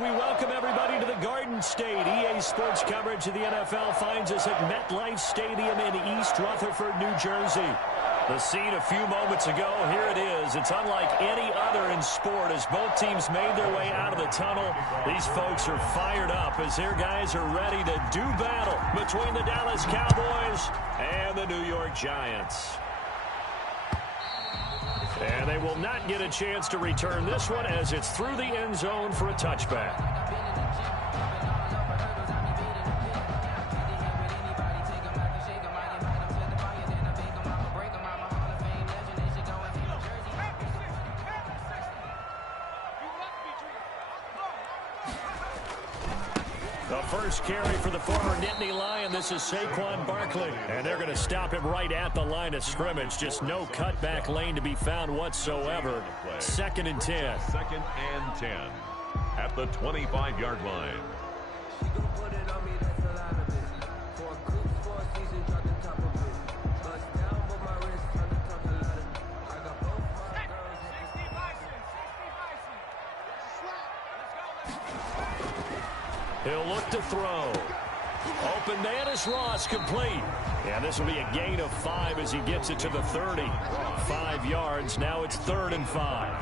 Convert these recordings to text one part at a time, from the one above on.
We welcome everybody to the Garden State. EA Sports coverage of the NFL finds us at MetLife Stadium in East Rutherford, New Jersey. The scene a few moments ago, here it is. It's unlike any other in sport as both teams made their way out of the tunnel. These folks are fired up as their guys are ready to do battle between the Dallas Cowboys and the New York Giants. And they will not get a chance to return this one as it's through the end zone for a touchback. The first carry for the former Nittany Lion. This is Saquon Barkley. And they're going to stop him right at the line of scrimmage. Just no cutback lane to be found whatsoever. 2nd and 10. 2nd and 10 at the 25-yard line. He'll look to throw. Open man is Ross, complete. And this will be a gain of 5 as he gets it to the 30. 5 yards. Now it's 3rd and 5.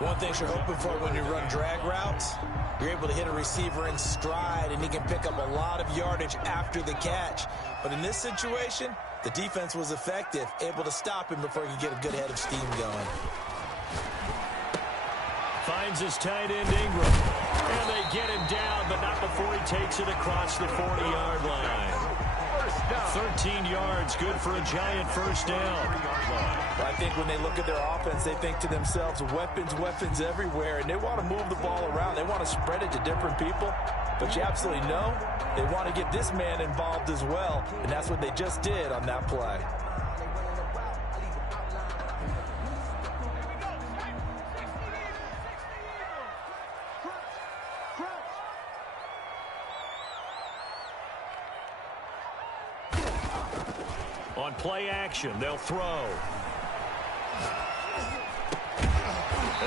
One thing you're hoping for when you run drag routes, you're able to hit a receiver in stride, and he can pick up a lot of yardage after the catch. But in this situation, the defense was effective, able to stop him before he could get a good head of steam going. Finds his tight end Ingram. And they get him down, but not before he takes it across the 40-yard line. 13 yards, good for a Giant first down. Well, I think when they look at their offense, they think to themselves, weapons everywhere, and they want to move the ball around. They want to spread it to different people. But you absolutely know they want to get this man involved as well, and that's what they just did on that play. On play action, they'll throw.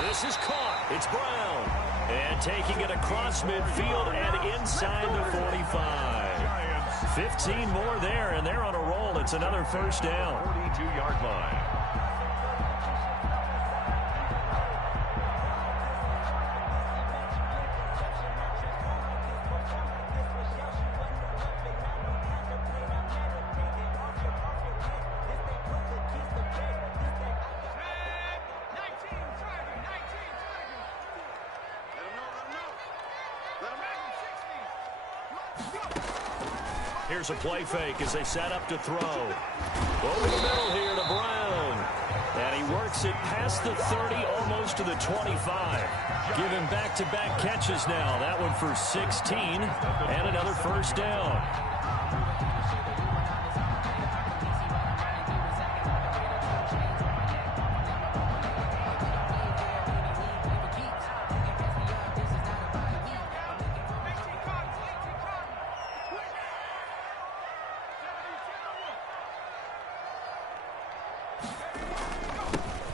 This is caught. It's Brown. And taking it across midfield and inside the 45. 15 more there, and they're on a roll. It's another first down. 42-yard line. Here's a play fake as they set up to throw. Over the middle here to Brown. And he works it past the 30, almost to the 25. Giving back-to-back catches now. That one for 16 and another first down.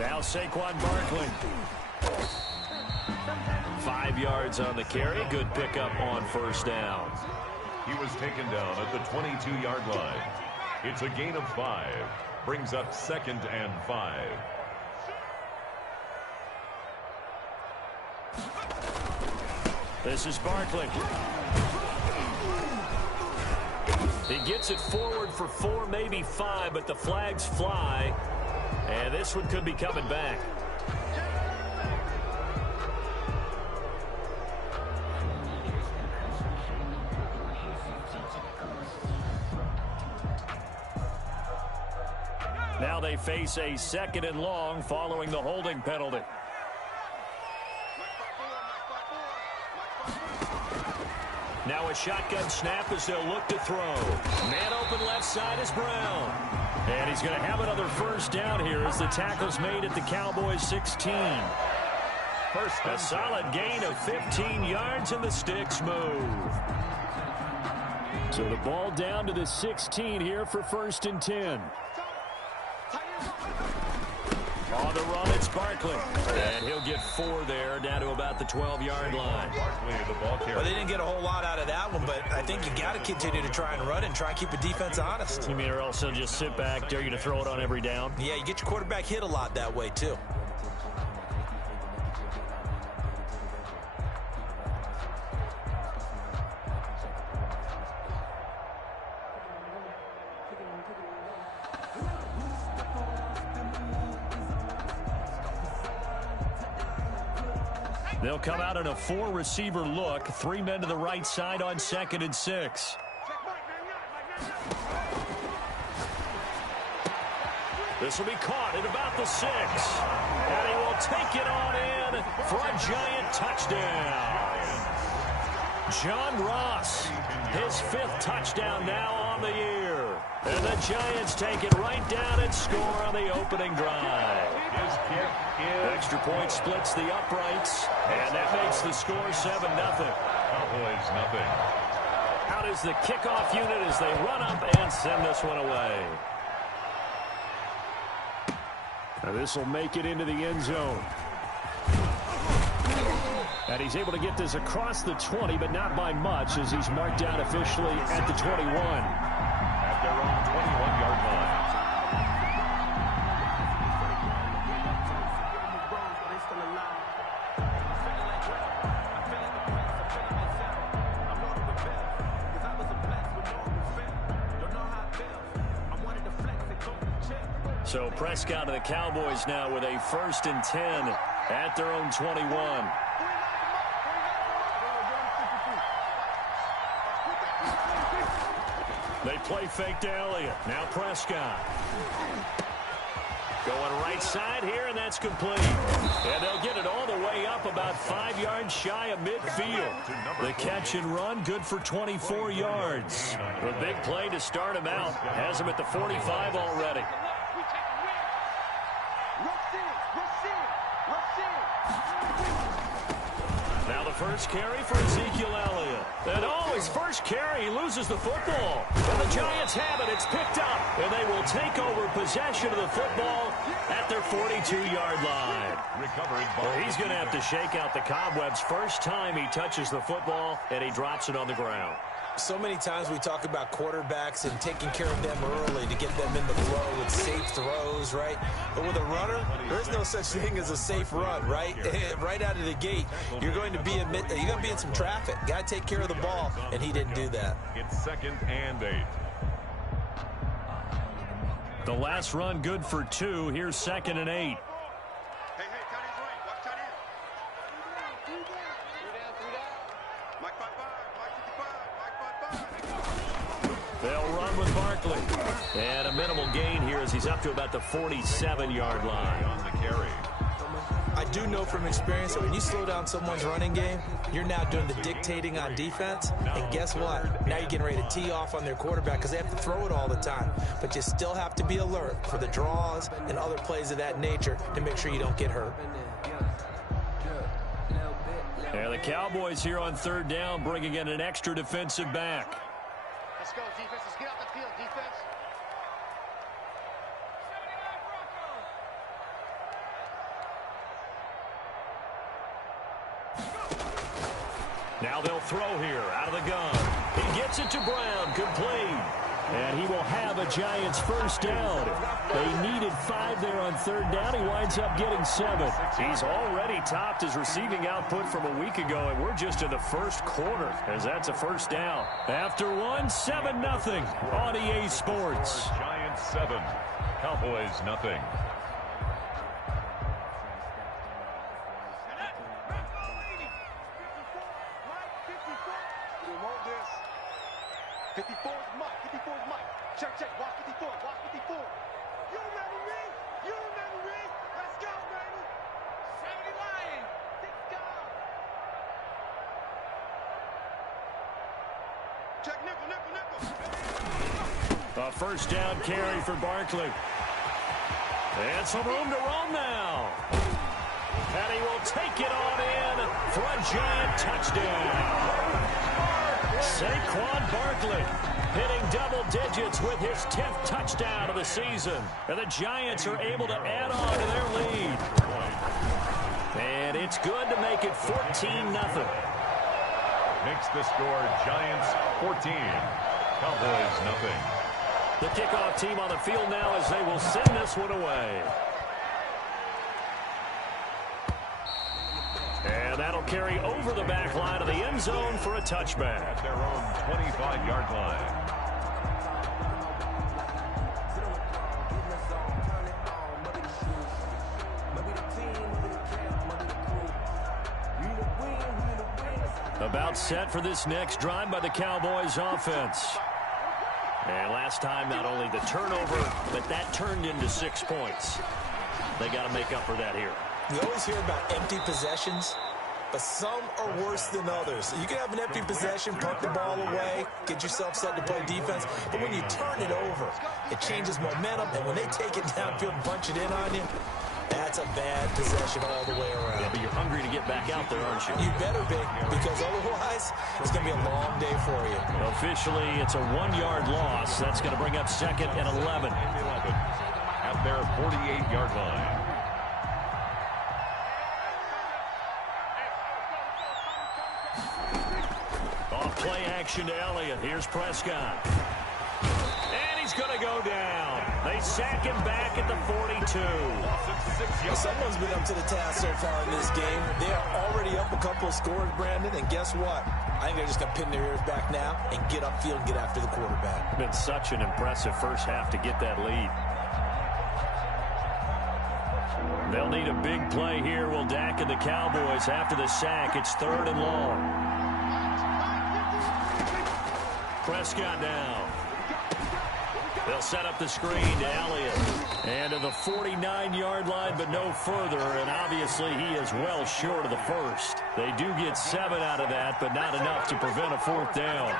Now Saquon Barkley. 5 yards on the carry. Good pickup on first down. He was taken down at the 22-yard line. It's a gain of 5. Brings up 2nd and 5. This is Barkley. He gets it forward for 4, maybe 5, but the flags fly. And this one could be coming back. Now they face a 2nd and long following the holding penalty. Now a shotgun snap as they'll look to throw. Man open left side is Brown. And he's going to have another first down here as the tackle's made at the Cowboys 16. A solid gain of 15 yards and the sticks move. So the ball down to the 16 here for 1st and 10. On the run, it's Barkley. And he'll get 4 there, down to about the 12-yard line. Well, they didn't get a whole lot out of that one, but I think you got to continue to try and run and try and keep the defense honest. You mean or else they'll just sit back, dare you to throw it on every down? Yeah, you get your quarterback hit a lot that way, too. They'll come out in a 4-receiver look. 3 men to the right side on 2nd and 6. This will be caught at about the 6. And he will take it on in for a Giant touchdown. John Ross, his 5th touchdown now on the year. And the Giants take it right down and score on the opening drive. Extra point splits the uprights, and that makes the score 7-0. Cowboys nothing. Out is the kickoff unit as they run up and send this one away. Now this will make it into the end zone. And he's able to get this across the 20, but not by much, as he's marked down officially at the 21. At their own 21-yard line. So Prescott and the Cowboys now with a 1st and 10 at their own 21. They play fake to Elliott. Now Prescott. Going right side here, and that's complete. And they'll get it all the way up about 5 yards shy of midfield. The catch and run, good for 24 yards. The big play to start him out. Has him at the 45 already. Now the first carry for Ezekiel Elliott. And his first carry, he loses the football. And the Giants have it. It's picked up. And they will take over possession of the football at their 42-yard line. Well, he's going to have to shake out the cobwebs first time he touches the football, and he drops it on the ground. So many times we talk about quarterbacks and taking care of them early to get them in the flow with safe throws, right? But with a runner, there's no such thing as a safe run, right? Right out of the gate, you're going to be in some traffic. Got to take care of the ball, and he didn't do that. It's 2nd and 8. The last run good for 2. Here's 2nd and 8. They'll run with Barkley. And a minimal gain here as he's up to about the 47-yard line. On the carry. I do know from experience that when you slow down someone's running game, you're now doing the dictating on defense. And guess what? Now you're getting ready to tee off on their quarterback because they have to throw it all the time. But you still have to be alert for the draws and other plays of that nature to make sure you don't get hurt. Yeah, the Cowboys here on 3rd down bringing in an extra defensive back. Let's go, defense. Let's get out the field, defense. Now they'll throw here out of the gun. He gets it to Brown, complete. And he will have a Giants first down. They needed 5 there on 3rd down. He winds up getting 7. He's already topped his receiving output from a week ago, and we're just in the first quarter as that's a first down. After 7-0 on EA Sports. Giants 7, Cowboys nothing. Check, walk 54, walk 54. You remember me? You remember me? Let's go, baby. 70 Lion. Let's go. Check nickel. A first down carry for Barkley. And some room to roam now. And he will take it on in for a Giant touchdown. Saquon Barkley hitting double digits with his 10th touchdown of the season. And the Giants are able to add on to their lead. And it's good to make it 14-0. Makes the score Giants 14, Cowboys nothing. The kickoff team on the field now as they will send this one away. And that'll carry over the back line of the end zone for a touchback. At their own 25-yard line. About set for this next drive by the Cowboys offense. And last time, not only the turnover, but that turned into 6 points. They got to make up for that here. You always hear about empty possessions, but some are worse than others. You can have an empty possession, punt the ball away, get yourself set to play defense, but when you turn it over, it changes momentum, and when they take it downfield and punch it in on you, that's a bad possession all the way around. Yeah, but you're hungry to get back out there, aren't you? You better be, because otherwise, it's going to be a long day for you. Officially, it's a 1-yard loss. That's going to bring up 2nd and 11. At their 48-yard line. Off play action to Elliott. Here's Prescott. And he's going to go down. They sack him back at the 42. Well, someone's been up to the task so far in this game. They are already up a couple of scores, Brandon, and guess what? I think they're just going to pin their ears back now and get upfield and get after the quarterback. Been such an impressive first half to get that lead. They'll need a big play here. Will Dak and the Cowboys after the sack. It's 3rd and long. Prescott now. They'll set up the screen to Elliott. And to the 49-yard line, but no further. And obviously, he is well short of the first. They do get 7 out of that, but not enough to prevent a 4th down.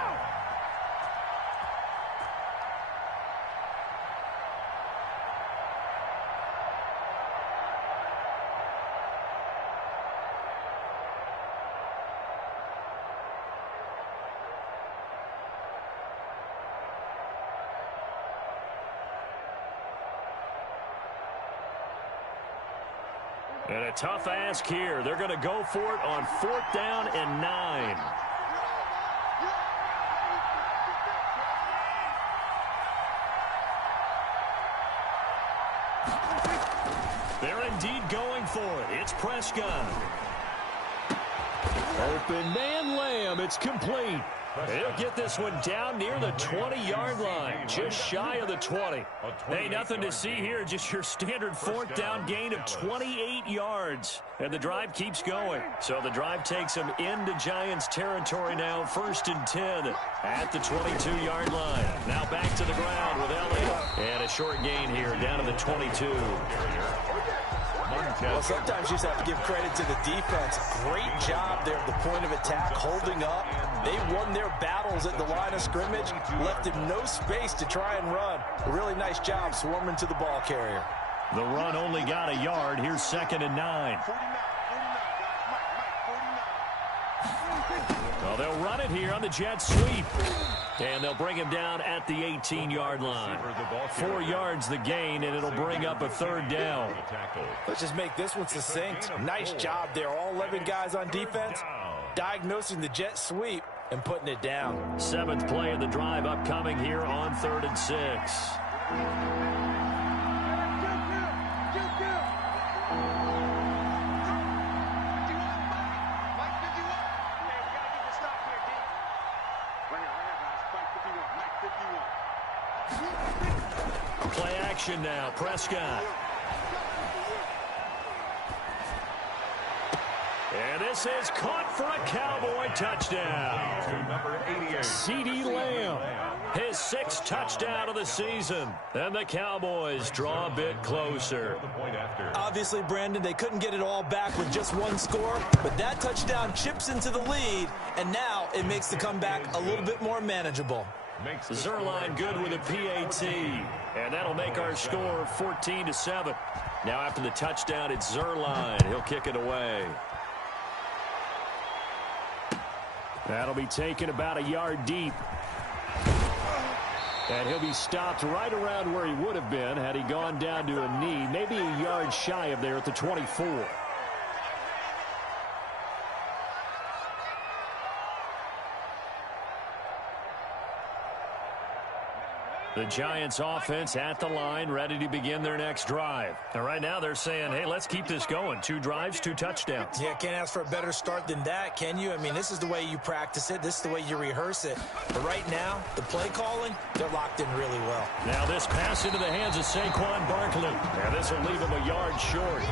And a tough ask here. They're going to go for it on 4th down and 9. They're indeed going for it. It's Prescott. Open man Lamb. It's complete. He'll get this one down near the 20-yard line, just shy of the 20. Hey, nothing to see here, just your standard 4th down gain of 28 yards. And the drive keeps going. So the drive takes them into Giants territory now, 1st and 10 at the 22-yard line. Now back to the ground with Elliott. And a short gain here down to the 22. Well, sometimes you just have to give credit to the defense. Great job there at the point of attack, holding up. They won their battles at the line of scrimmage, left him no space to try and run. A really nice job swarming to the ball carrier. The run only got a yard. Here's 2nd and 9. Well, they'll run it here on the jet sweep. And they'll bring him down at the 18-yard line. 4 yards the gain, and it'll bring up a 3rd down. Let's just make this one succinct. Nice job there. All 11 guys on defense, diagnosing the jet sweep and putting it down. 7th play of the drive upcoming here on 3rd and 6. Play action now. Prescott. And this is caught for a Cowboy touchdown. Number 88. CeeDee Lamb, his 6th touchdown of the season. And the Cowboys draw a bit closer. Obviously, Brandon, they couldn't get it all back with just one score, but that touchdown chips into the lead, and now it makes the comeback a little bit more manageable. Zuerlein good with a PAT, and that'll make our score 14-7. Now after the touchdown, it's Zuerlein. He'll kick it away. That'll be taken about a yard deep. And he'll be stopped right around where he would have been had he gone down to a knee, maybe a yard shy of there at the 24. The Giants offense at the line, ready to begin their next drive. And right now they're saying, hey, let's keep this going. 2 drives, 2 touchdowns. Yeah, can't ask for a better start than that, can you? I mean, this is the way you practice it. This is the way you rehearse it. But right now, the play calling, they're locked in really well. Now this pass into the hands of Saquon Barkley. And this will leave him a yard short.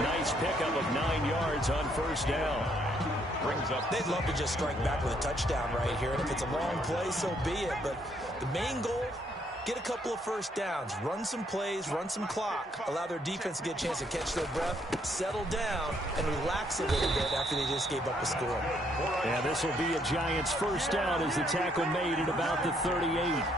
Nice pickup of 9 yards on first down. They'd love to just strike back with a touchdown right here. And if it's a long play, so be it. But the main goal, get a couple of first downs, run some plays, run some clock, allow their defense to get a chance to catch their breath, settle down, and relax a little bit after they just gave up a score. Yeah, this will be a Giants first down as the tackle made at about the 38.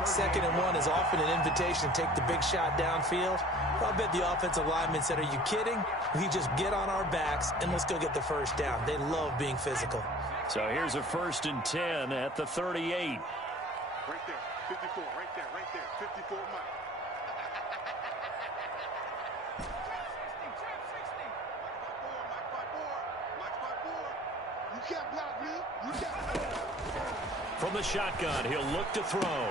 2nd and 1 is often an invitation to take the big shot downfield. I bet the offensive lineman said, are you kidding? We just get on our backs and let's go get the first down. They love being physical. So here's a 1st and 10 at the 38. Right there, 54, right there, 54 Mike. You can't block me. You can't. From the shotgun, he'll look to throw.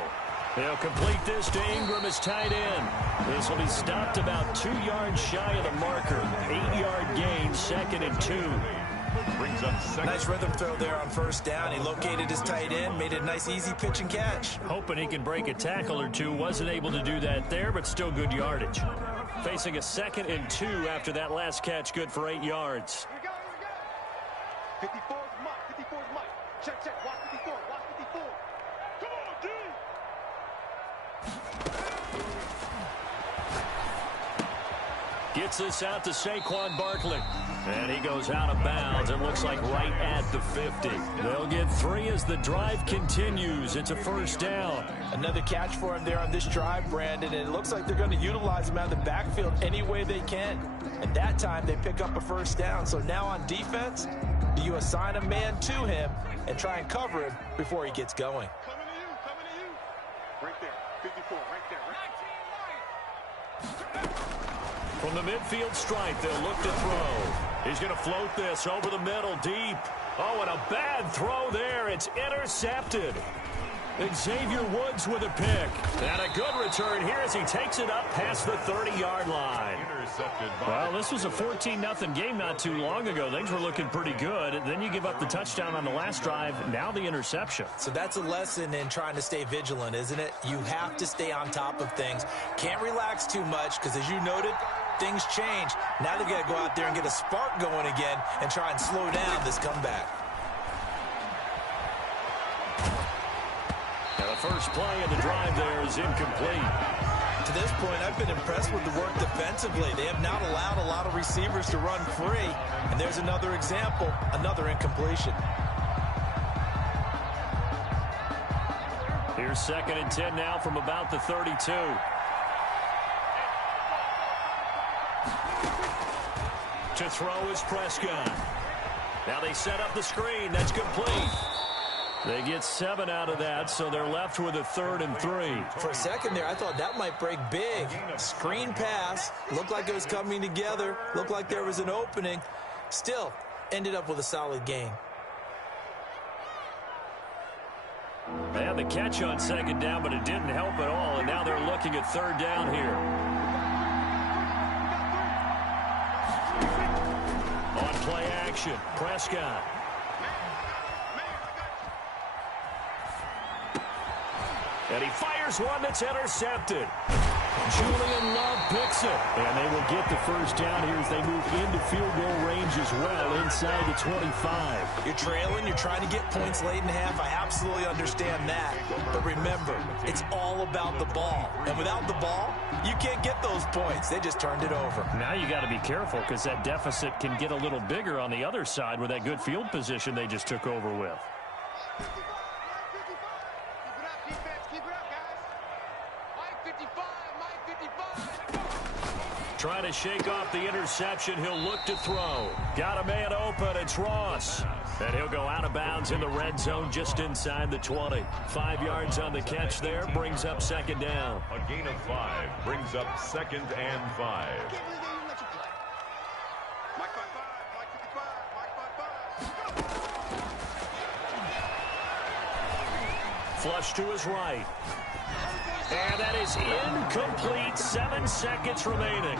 He'll complete this to Ingram as tight end. This will be stopped about 2 yards shy of the marker. 8-yard gain, 2nd and 2. Brings up second. Nice rhythm throw there on first down. He located his tight end, made it a nice easy pitch and catch. Hoping he can break a tackle or two. Wasn't able to do that there, but still good yardage. Facing a 2nd and 2 after that last catch, good for 8 yards. Here we go. 54 is Mike. 54 is Mike. Check. Watch 54. Watch 54. Come on, dude. Gets this out to Saquon Barkley. And he goes out of bounds. It looks like right at the 50. They'll get 3 as the drive continues. It's a first down. Another catch for him there on this drive, Brandon. And it looks like they're going to utilize him out of the backfield any way they can. And that time they pick up a first down. So now on defense, do you assign a man to him and try and cover him before he gets going? Coming to you. Right there. 54. Right there. From the midfield stripe, they'll look to throw. He's going to float this over the middle, deep. Oh, and a bad throw there. It's intercepted. Xavier Woods with a pick. And a good return here as he takes it up past the 30-yard line. Intercepted by Well, this was a 14-0 game not too long ago. Things were looking pretty good. Then you give up the touchdown on the last drive. Now the interception. So that's a lesson in trying to stay vigilant, isn't it? You have to stay on top of things. Can't relax too much because, as you noted, things change. Now they've got to go out there and get a spark going again and try and slow down this comeback. And the first play of the drive there is incomplete. To this point, I've been impressed with the work defensively. They have not allowed a lot of receivers to run free. And there's another example, another incompletion. Here's 2nd and 10 now from about the 32. To throw is Prescott. Now they set up the screen. That's complete. They get 7 out of that, so they're left with a 3rd and 3. For a second there, I thought that might break big. Screen pass. Looked like it was coming together. Looked like there was an opening. Still, ended up with a solid gain. They had the catch on 2nd down, but it didn't help at all, and now they're looking at 3rd down here. On play action, Prescott. And he fires one that's intercepted. Julian Love picks it. And they will get the first down here as they move into field goal range as well inside the 25. You're trailing. You're trying to get points late in half. I absolutely understand that. But remember, it's all about the ball. And without the ball, you can't get those points. They just turned it over. Now you got to be careful because that deficit can get a little bigger on the other side with that good field position they just took over with. trying to shake off the interception. He'll look to throw. Got a man open. It's Ross. And he'll go out of bounds in the red zone just inside the 20. 5 yards on the catch there. Brings up second down. A gain of 5 brings up 2nd and 5. Flush to his right. And that is incomplete. 7 seconds remaining.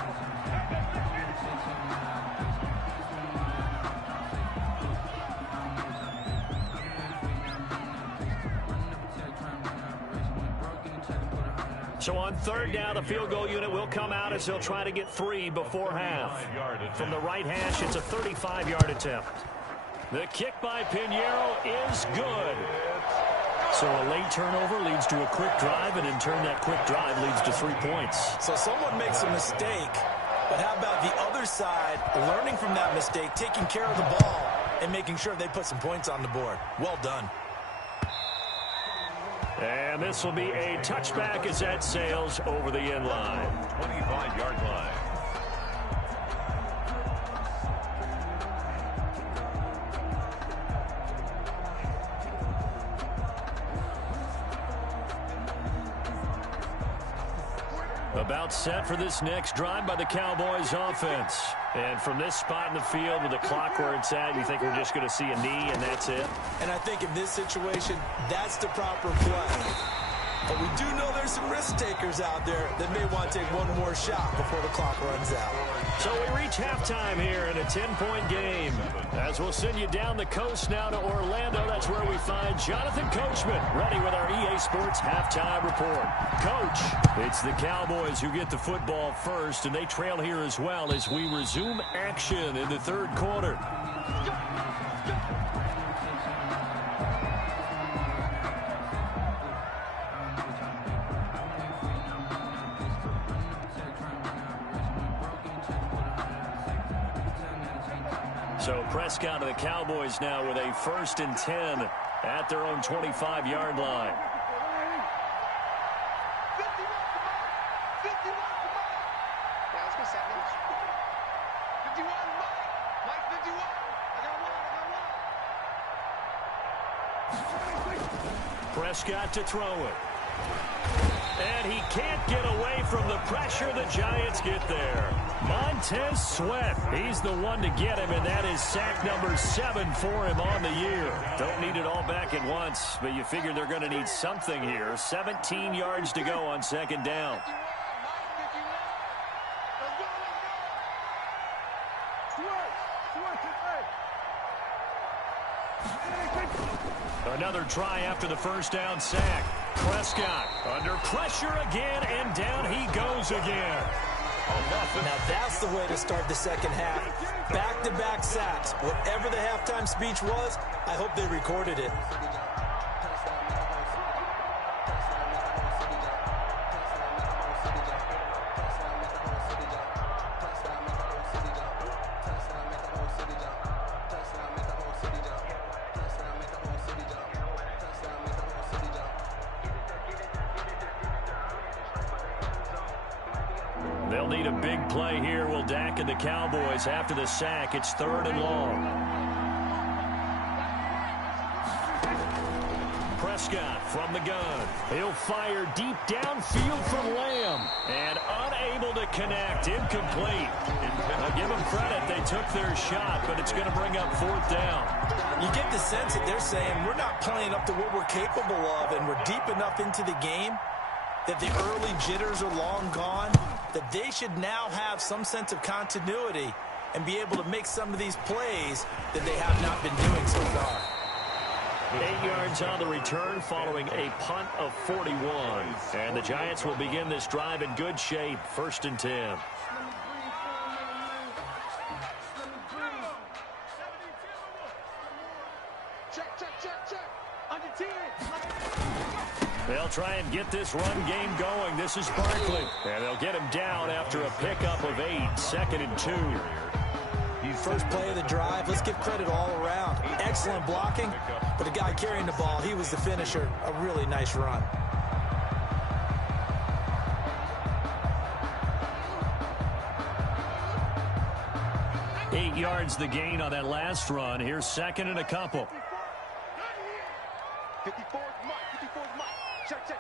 So on third down, the field goal unit will come out as they'll try to get 3 before half. From the right hash, it's a 35-yard attempt. The kick by Pinheiro is good. So a late turnover leads to a quick drive, and in turn that quick drive leads to 3 points. So someone makes a mistake, but how about the other side learning from that mistake, taking care of the ball, and making sure they put some points on the board? Well done. And this will be a touchback as that sails over the end line. 25-yard line. About set for this next drive by the Cowboys offense. And from this spot in the field with the clock where it's at, you think we're just going to see a knee and that's it? And I think in this situation, that's the proper play. But we do know there's some risk takers out there that may want to take one more shot before the clock runs out. So we reach halftime here in a 10-point game. As we'll send you down the coast now to Orlando, that's where we find Jonathan Coachman ready with our EA Sports halftime report. Coach, it's the Cowboys who get the football first, and they trail here as well as we resume action in the third quarter. So Prescott of the Cowboys now with a 1st and 10 at their own 25-yard line. 51. Prescott to throw it. And he can't get away from the pressure. The Giants get there. Montez Sweat, he's the one to get him, and that is sack number 7 for him on the year. Don't need it all back at once, but you figure they're going to need something here. 17 yards to go on 2nd down. Another try after the 1st down sack. Prescott under pressure again, and down he goes again. Now that's the way to start the second half. Back-to-back sacks. Whatever the halftime speech was, I hope they recorded it. They'll need a big play here. Will Dak and the Cowboys after the sack. It's 3rd and long. Prescott from the gun. He'll fire deep downfield from Lamb. And unable to connect. Incomplete. I'll give them credit. They took their shot, but it's going to bring up 4th down. You get the sense that they're saying we're not playing up to what we're capable of, and we're deep enough into the game that the early jitters are long gone, that they should now have some sense of continuity and be able to make some of these plays that they have not been doing so far. 8 yards on the return following a punt of 41. And the Giants will begin this drive in good shape. 1st and 10. They'll try and get this run game going. This is Barkley. And they'll get him down after a pickup of 8. 2nd and 2. First play of the drive. Let's give credit all around. Excellent blocking. But the guy carrying the ball, he was the finisher. A really nice run. yards the gain on that last run. Here's second and a couple. 54 is Mike. 54 is Mike. Check, check.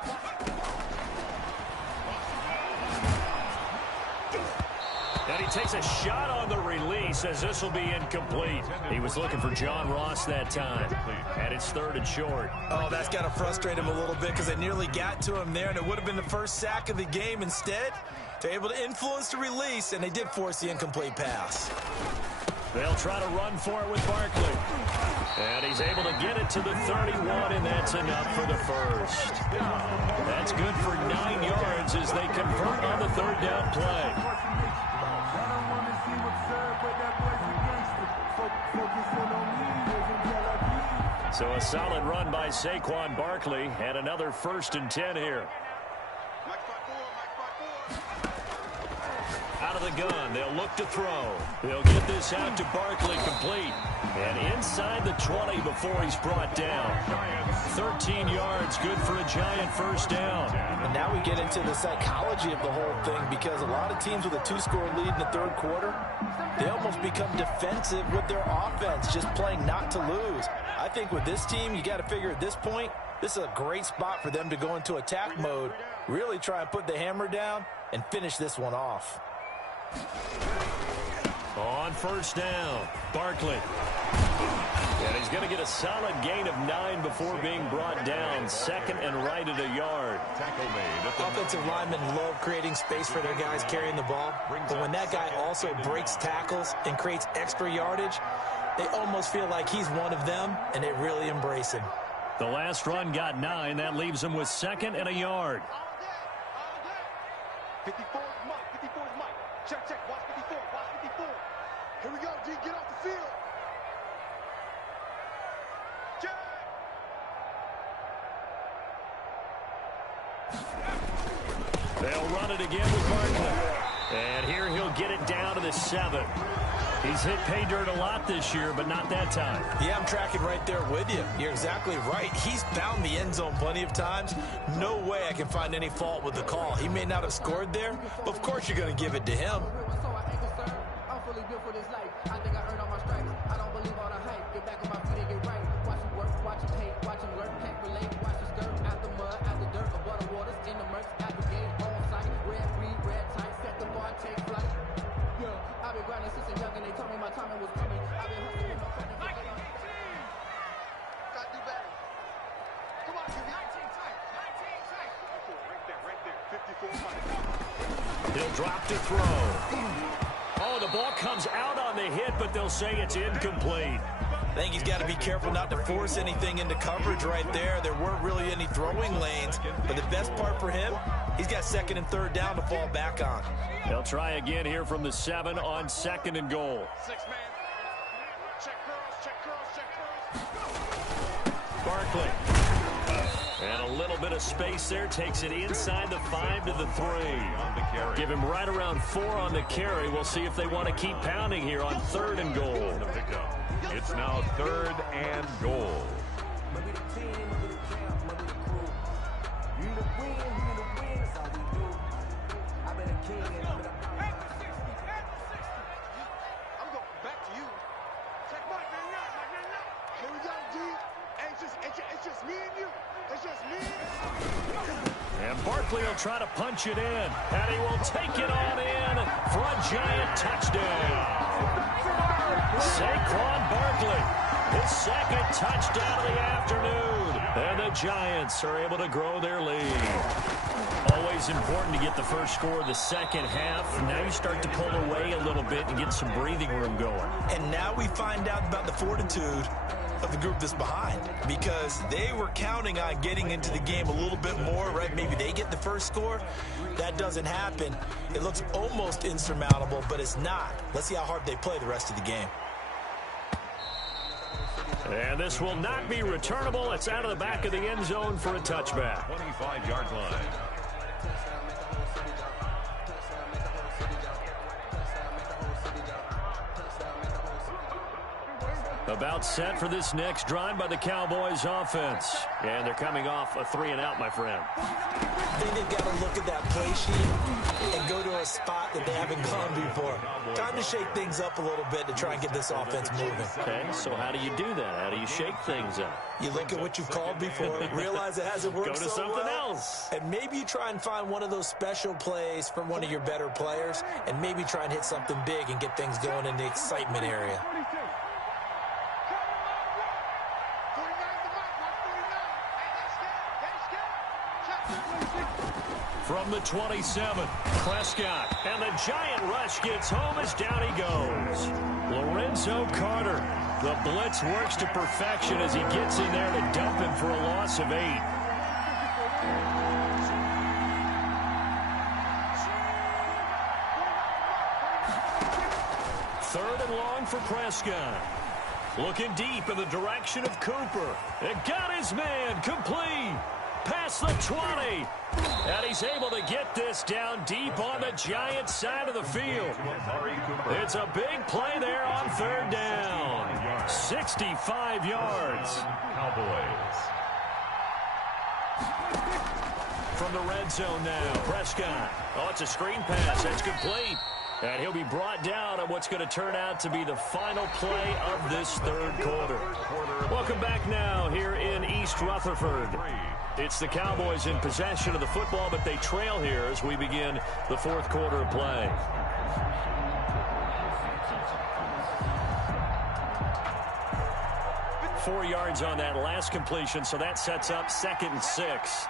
And he takes a shot on the release as this will be incomplete. He was looking for John Ross that time. And it's third and short. Oh, that's got to frustrate him a little bit because they nearly got to him there, and it would have been the first sack of the game. Instead, they're able to influence the release, and they did force the incomplete pass. They'll try to run for it with Barkley. And he's able to get it to the 31, and that's enough for the first. That's good for 9 yards as they convert on the third down play. So a solid run by Saquon Barkley, and another 1st and 10 here. Out of the gun, they'll look to throw. They'll get this out to Barkley complete. And inside the 20 before he's brought down. 13 yards, good for a Giant first down. And now we get into the psychology of the whole thing, because a lot of teams with a 2-score lead in the third quarter, they almost become defensive with their offense, just playing not to lose. I think with this team, you got to figure at this point, this is a great spot for them to go into attack mode, really try and put the hammer down and finish this one off. On first down, Barkley. And he's going to get a solid gain of 9 before being brought down. Second and right at a yard. Tackle made. Offensive linemen love creating space for their guys carrying the ball. But when that guy also breaks tackles and creates extra yardage, they almost feel like he's one of them, and they really embrace him. The last run got 9. That leaves him with 2nd and a yard. 54 is Mike. 54 is Mike. Check, check. Watch 54. Watch 54. Here we go, G. Get off the field. Check. They'll run it again with Barkley. And here he'll get it down to the 7. He's hit pay dirt a lot this year, but not that time. Yeah, I'm tracking right there with you. You're exactly right. He's found the end zone plenty of times. No way I can find any fault with the call. He may not have scored there, but of course you're going to give it to him. I'm fully built for this life. I think I earned all my stripes. I don't believe all the hype. Get back on my feet and get right. Watch him work, watch him hate, watch him learn, can't relate. Watch his skirt out the mud, out the dirt, above the waters, in the murks, at the gate, on sight. Red free, red tight, set the bar, take flight. Yeah, I've been grinding since a young and they told me my timing was coming. I've been hustling with my friends. Gotta do better. Come on, 19 tight. 19 tight. Right there. 54 Mike. He'll drop to throw. Oh, the ball comes out on the hit, but they'll say it's incomplete. I think he's got to be careful not to force anything into coverage right there. There weren't really any throwing lanes, but the best part for him, he's got 2nd and 3rd down to fall back on. They'll try again here from the 7 on 2nd and goal. 6 man. Check curls. Barkley. And a little bit of space there. Takes it inside the 5 to the 3. Give him right around 4 on the carry. We'll see if they want to keep pounding here on 3rd and goal. It's now 3rd and goal. I'm going back to you. Check Mike, man. Here we go, G. It's just me and you. It's just me and you. And Barkley will try to punch it in. And he will take it on in for a Giant touchdown. Saquon Barkley, his 2nd touchdown of the afternoon. And the Giants are able to grow their lead. Always important to get the first score of the second half. Now you start to pull away a little bit and get some breathing room going. And now we find out about the fortitude of the group that's behind, because they were counting on getting into the game a little bit more, right? Maybe they get the first score. That doesn't happen. It looks almost insurmountable, but it's not. Let's see how hard they play the rest of the game. And this will not be returnable. It's out of the back of the end zone for a touchback. 25-yard line. About set for this next drive by the Cowboys offense. And they're coming off a 3-and-out, my friend. I think they've got to look at that play sheet and go to a spot that they haven't gone before. Time to shake things up a little bit to try and get this offense moving. Okay, so how do you do that? How do you shake things up? You look at what you've called before, realize it hasn't worked Go to so something well, else. and maybe you try and find one of those special plays from one of your better players, and maybe try and hit something big and get things going in the excitement area. From the 27, Prescott, and the giant rush gets home as down he goes. Lorenzo Carter, the blitz works to perfection as he gets in there to dump him for a loss of 8. Third and long for Prescott. Looking deep in the direction of Cooper. It got his man complete. Past the 20. And he's able to get this down deep on the Giants side of the field. It's a big play there on third down. 65 yards. Cowboys. From the red zone now, Prescott. Oh, it's a screen pass. That's complete. And he'll be brought down on what's going to turn out to be the final play of this third quarter. Welcome back now here in East Rutherford. It's the Cowboys in possession of the football, but they trail here as we begin the fourth quarter of play. Four yards on that last completion, so that sets up 2nd and 6.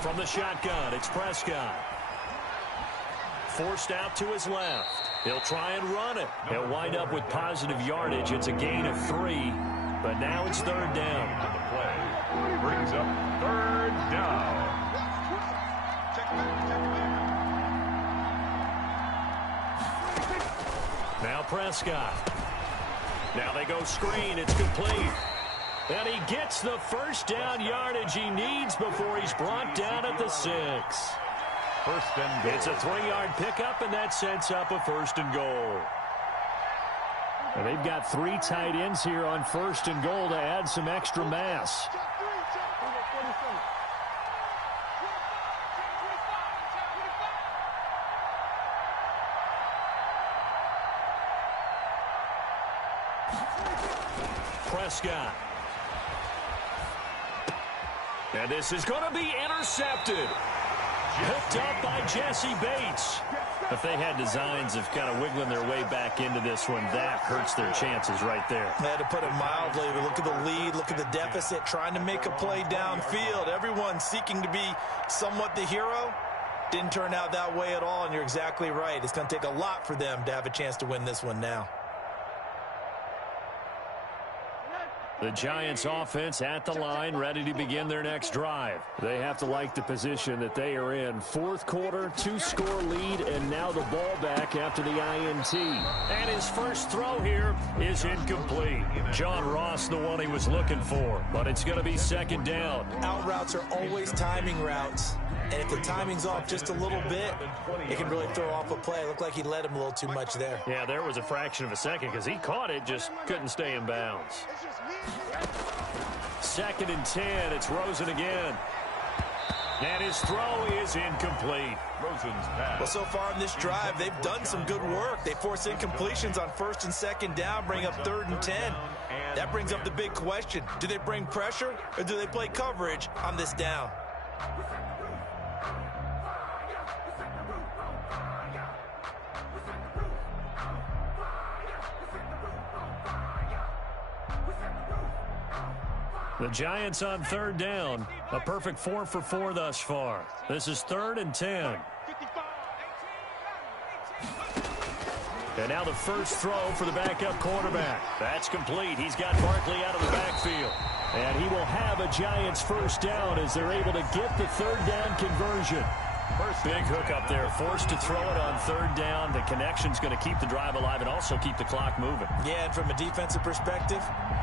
From the shotgun, it's Prescott. Forced out to his left. He'll try and run it. He'll wind up with positive yardage. It's a gain of 3, but now it's third down. On the play. Brings up third down. Now Prescott. Now they go screen. It's complete. And he gets the first down yardage he needs before he's brought down at the 6. First and goal. It's a 3-yard pickup, and that sets up a 1st and goal. And they've got 3 tight ends here on 1st and goal to add some extra mass. Prescott. And this is going to be intercepted. Picked up by Jesse Bates. If they had designs of kind of wiggling their way back into this one, that hurts their chances right there. They had to put it mildly. Look at the lead, look at the deficit, trying to make a play downfield. Everyone seeking to be somewhat the hero. Didn't turn out that way at all, and you're exactly right. It's going to take a lot for them to have a chance to win this one now. The Giants offense at the line, ready to begin their next drive. They have to like the position that they are in. Fourth quarter, 2-score lead, and now the ball back after the INT. And his first throw here is incomplete. John Ross, the one he was looking for, but it's going to be 2nd down. Out routes are always timing routes. And if the timing's off just a little bit, it can really throw off a play. It looked like he led him a little too much there. Yeah, there was a fraction of a second because he caught it, just couldn't stay in bounds. 2nd and 10. It's Rosen again. And his throw is incomplete. Rosen's pass. Well, so far in this drive, they've done some good work. They force incompletions on 1st and 2nd down, bring up 3rd and 10. That brings up the big question. Do they bring pressure or do they play coverage on this down? The Giants on 3rd down. A perfect 4 for 4 thus far. This is 3rd and 10. And now the first throw for the backup quarterback. That's complete. He's got Barkley out of the backfield. And he will have a Giants first down as they're able to get the 3rd down conversion. Big hook up there, forced to throw it on third down. The connection's going to keep the drive alive and also keep the clock moving. Yeah, and from a defensive perspective,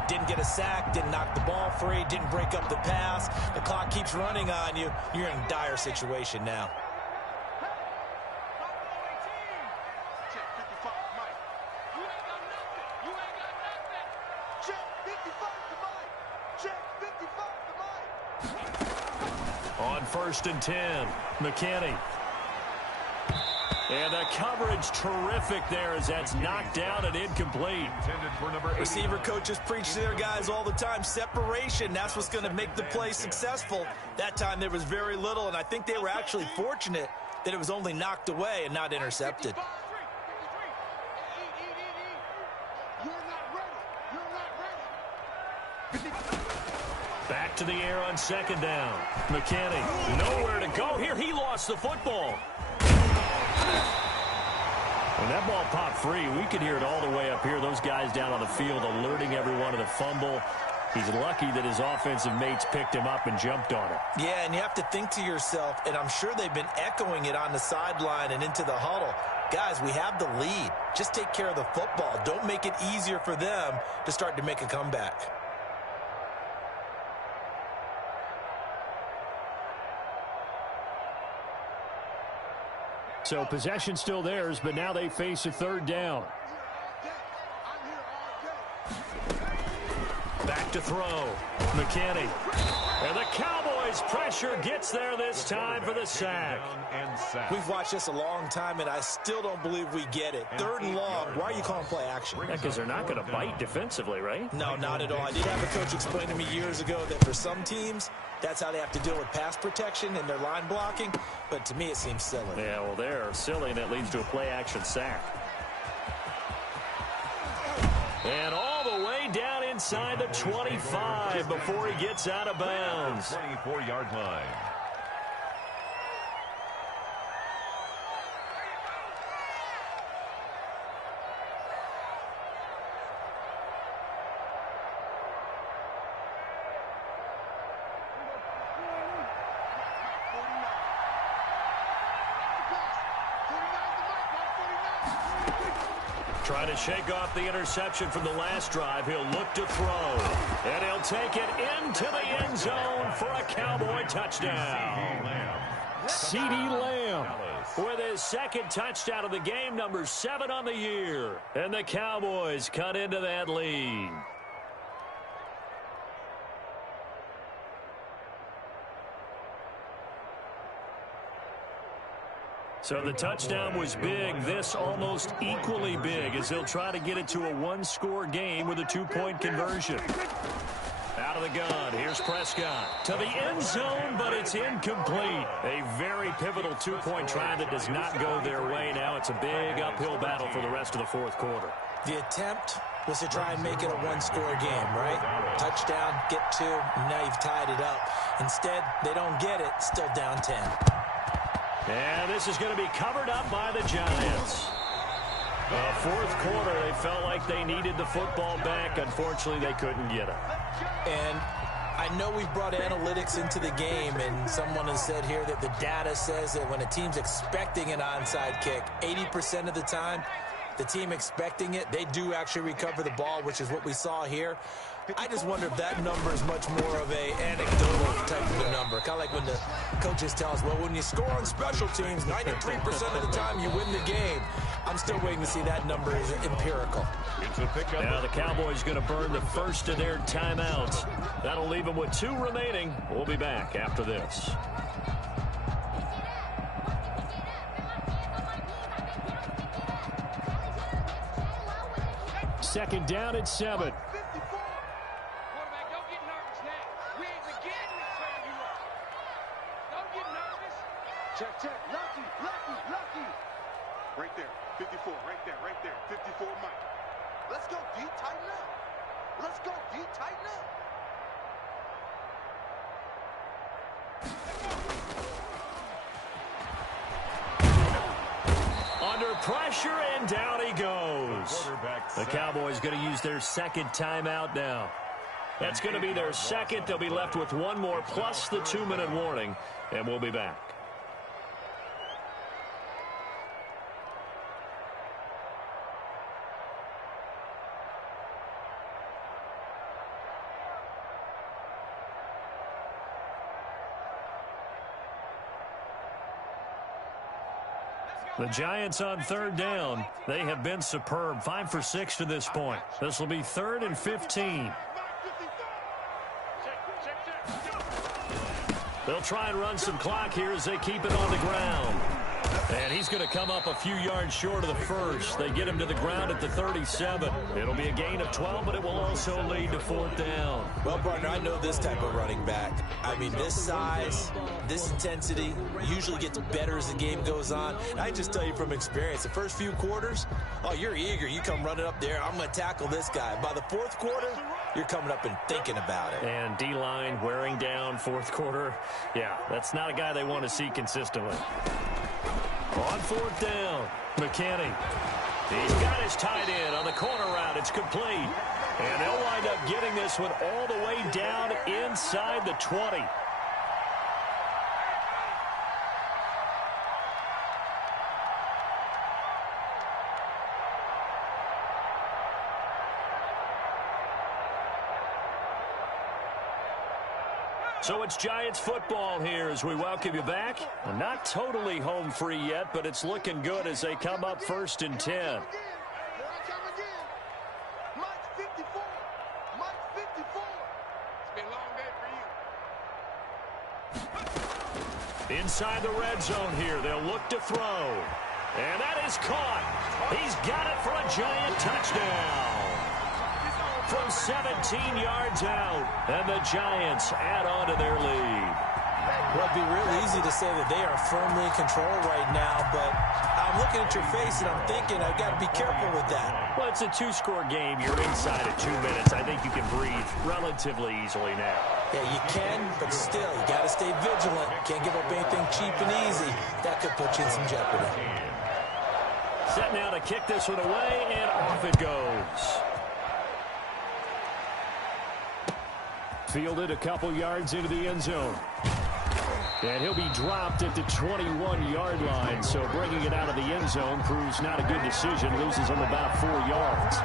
didn't get a sack, didn't knock the ball free, didn't break up the pass. The clock keeps running on you. You're in a dire situation now. Check 55, Mike. You ain't got nothing. You ain't got nothing. Check 55 to Mike. Check 55 to Mike. On 1st and 10, McKinney. And the coverage terrific there as that's knocked down and incomplete. Receiver coaches preach to their guys all the time. Separation, that's what's going to make the play successful. That time there was very little, and I think they were actually fortunate that it was only knocked away and not intercepted. You're not ready. You're not ready. Back to the air on 2nd down. McKinney, nowhere to go here. He lost the football. When that ball popped free, we could hear it all the way up here. Those guys down on the field alerting everyone of the fumble. He's lucky that his offensive mates picked him up and jumped on it. Yeah, and you have to think to yourself, and I'm sure they've been echoing it on the sideline and into the huddle. Guys, we have the lead. Just take care of the football. Don't make it easier for them to start to make a comeback. So possession still theirs, but now they face a 3rd down. Back to throw. McKinney. And the Cowboys pressure gets there this time for the sack. We've watched this a long time, and I still don't believe we get it. 3rd and long. Why are you calling play action? Yeah, because they're not going to bite defensively, right? No, not at all. I did have a coach explain to me years ago that for some teams, that's how they have to deal with pass protection and their line blocking. But to me, it seems silly. Yeah, well, they're silly, and that leads to a play-action sack. And all the way down inside the 25 before he gets out of bounds. 24-yard line. Trying to shake off the interception from the last drive. He'll look to throw. And he'll take it into the end zone for a Cowboy touchdown. CeeDee Lamb with his 2nd touchdown of the game, number 7 on the year. And the Cowboys cut into that lead. So the touchdown was big. This almost equally big as he'll try to get it to a 1-score game with a 2-point conversion. Out of the gun, here's Prescott to the end zone, but it's incomplete. A very pivotal 2-point try that does not go their way. Now it's a big uphill battle for the rest of the 4th quarter. The attempt was to try and make it a 1-score game, right? Touchdown, get 2, and now you've tied it up. Instead, they don't get it, still down 10. And this is going to be covered up by the Giants. 4th quarter, they felt like they needed the football back. Unfortunately, they couldn't get it. And I know we've brought analytics into the game, and someone has said here that the data says that when a team's expecting an onside kick, 80% of the time, the team expecting it, they do actually recover the ball, which is what we saw here. I just wonder if that number is much more of a anecdotal type of a number. Kind of like when the coaches tell us, well, when you score on special teams, 93% of the time you win the game. I'm still waiting to see that number is empirical. Now the Cowboys going to burn the first of their timeouts. That'll leave them with 2 remaining. We'll be back after this. Second down at 7. Check. Lucky. Right there. 54. Right there. 54, Mike. Let's go, D. Tighten up. Under pressure, and down he goes. The Cowboys going to use their 2nd timeout now. That's going to be their 2nd. They'll be left with 1 more plus the 2-minute warning, and we'll be back. The Giants on third down. They have been superb. 5 for 6 to this point. This will be 3rd and 15. They'll try and run some clock here as they keep it on the ground. And he's going to come up a few yards short of the first. They get him to the ground at the 37. It'll be a gain of 12, but it will also lead to 4th down. Well, partner, I know this type of running back. I mean, this size, this intensity usually gets better as the game goes on. And I just tell you from experience, the first few quarters, oh, you're eager. You come running up there, I'm going to tackle this guy. By the 4th quarter, you're coming up and thinking about it. And D-line wearing down 4th quarter. Yeah, that's not a guy they want to see consistently. On 4th down, McKinney. He's got his tight end on the corner route. It's complete. And they'll wind up getting this one all the way down inside the 20. So it's Giants football here as we welcome you back. Well, not totally home free yet, but it's looking good as they come up 1st and 10. Inside the red zone here, they'll look to throw. And that is caught. He's got it for a Giant touchdown. From 17 yards out, and the Giants add on to their lead. Well, it'd be real easy to say that they are firmly in control right now, but I'm looking at your face and I'm thinking I've got to be careful with that. Well, it's a 2-score game. You're inside at 2 minutes. I think you can breathe relatively easily now. Yeah, you can, but still, you got to stay vigilant. Can't give up anything cheap and easy. That could put you in some jeopardy. Set now to kick this one away, and off it goes. Fielded a couple yards into the end zone. And he'll be dropped at the 21-yard line. So bringing it out of the end zone proves not a good decision. Loses him about 4 yards.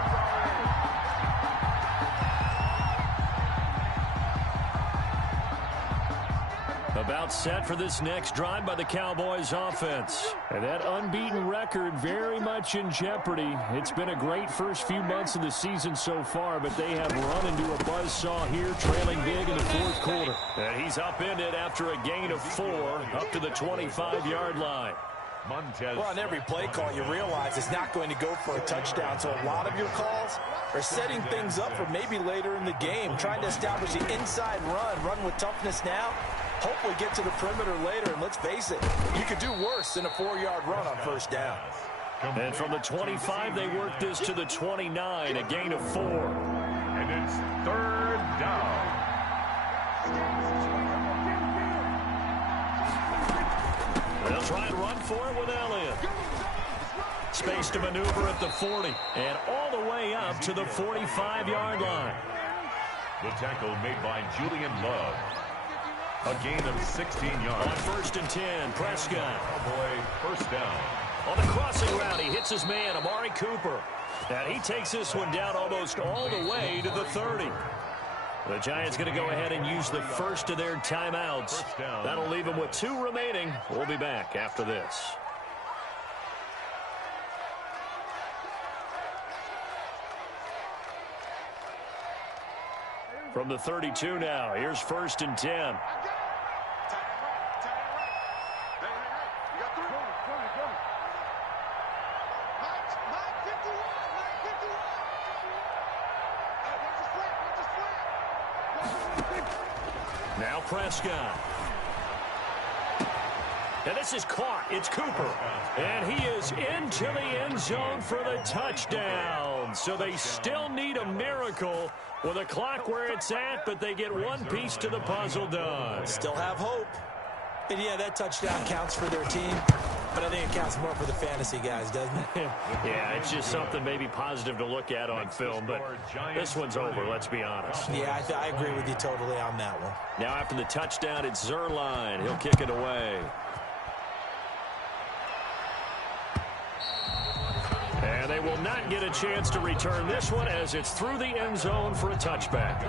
About set for this next drive by the Cowboys offense. And that unbeaten record very much in jeopardy. It's been a great first few months of the season so far, but they have run into a buzzsaw here, trailing big in the 4th quarter. And he's upended after a gain of 4 up to the 25-yard line. Well, on every play call, you realize it's not going to go for a touchdown. So a lot of your calls are setting things up for maybe later in the game, trying to establish the inside run with toughness now. Hopefully get to the perimeter later, and let's face it, you could do worse than a 4-yard run on 1st down. And from the 25, they work this to the 29, a gain of 4. And it's 3rd down. They'll try and run for it with Elliott. Space to maneuver at the 40, and all the way up to the 45-yard line. The tackle made by Julian Love. A gain of 16 yards. On 1st and 10, Prescott. Cowboy 1st down. On the crossing route, he hits his man, Amari Cooper. And he takes this one down almost all the way to the 30. The Giants going to go ahead and use the first of their timeouts. That'll leave them with 2 remaining. We'll be back after this. From the 32 now, here's 1st and 10. Now Prescott. And this is caught. It's Cooper. And he is into the end zone for the touchdown. So they still need a miracle with a clock where it's at, but they get one piece to the puzzle done. Still have hope. And yeah, that touchdown counts for their team, but I think it counts more for the fantasy guys, doesn't it? Yeah, it's just something maybe positive to look at on film, but this one's over, let's be honest. Yeah, I agree with you totally on that one. Now after the touchdown, it's Zuerlein. He'll kick it away. And they will not get a chance to return this one as it's through the end zone for a touchback.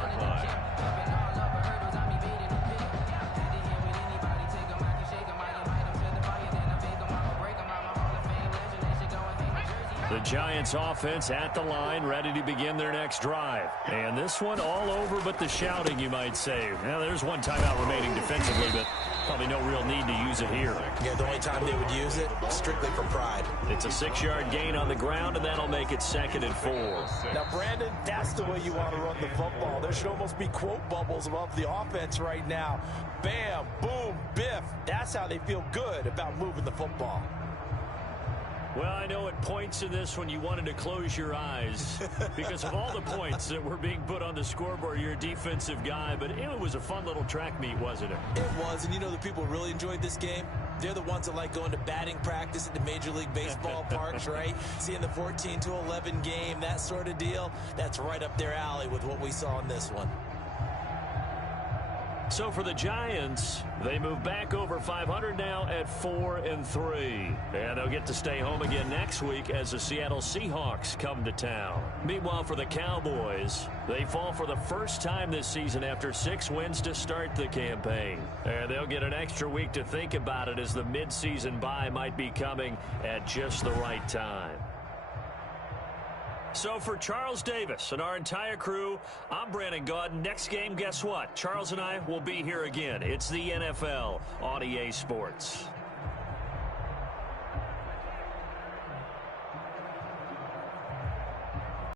Giants offense at the line, ready to begin their next drive. And this one all over but the shouting, you might say. Now, there's one timeout remaining defensively, but probably no real need to use it here. Yeah, the only time they would use it, strictly for pride. It's a 6-yard gain on the ground, and that'll make it 2nd and 4. Now, Brandon, that's the way you want to run the football. There should almost be quote bubbles above the offense right now. Bam, boom, biff. That's how they feel good about moving the football. Well, I know at points in this when you wanted to close your eyes because of all the points that were being put on the scoreboard. You're a defensive guy, but it was a fun little track meet, wasn't it? It was, and you know the people who really enjoyed this game? They're the ones that like going to batting practice at the Major League Baseball parks, right? Seeing the 14-11 game, that sort of deal. That's right up their alley with what we saw in this one. So for the Giants, they move back over 500 now at 4-3. And they'll get to stay home again next week as the Seattle Seahawks come to town. Meanwhile, for the Cowboys, they fall for the first time this season after 6 wins to start the campaign. And they'll get an extra week to think about it as the midseason bye might be coming at just the right time. So for Charles Davis and our entire crew, I'm Brandon Gaudin. Next game, guess what? Charles and I will be here again. It's the NFL on EA Sports.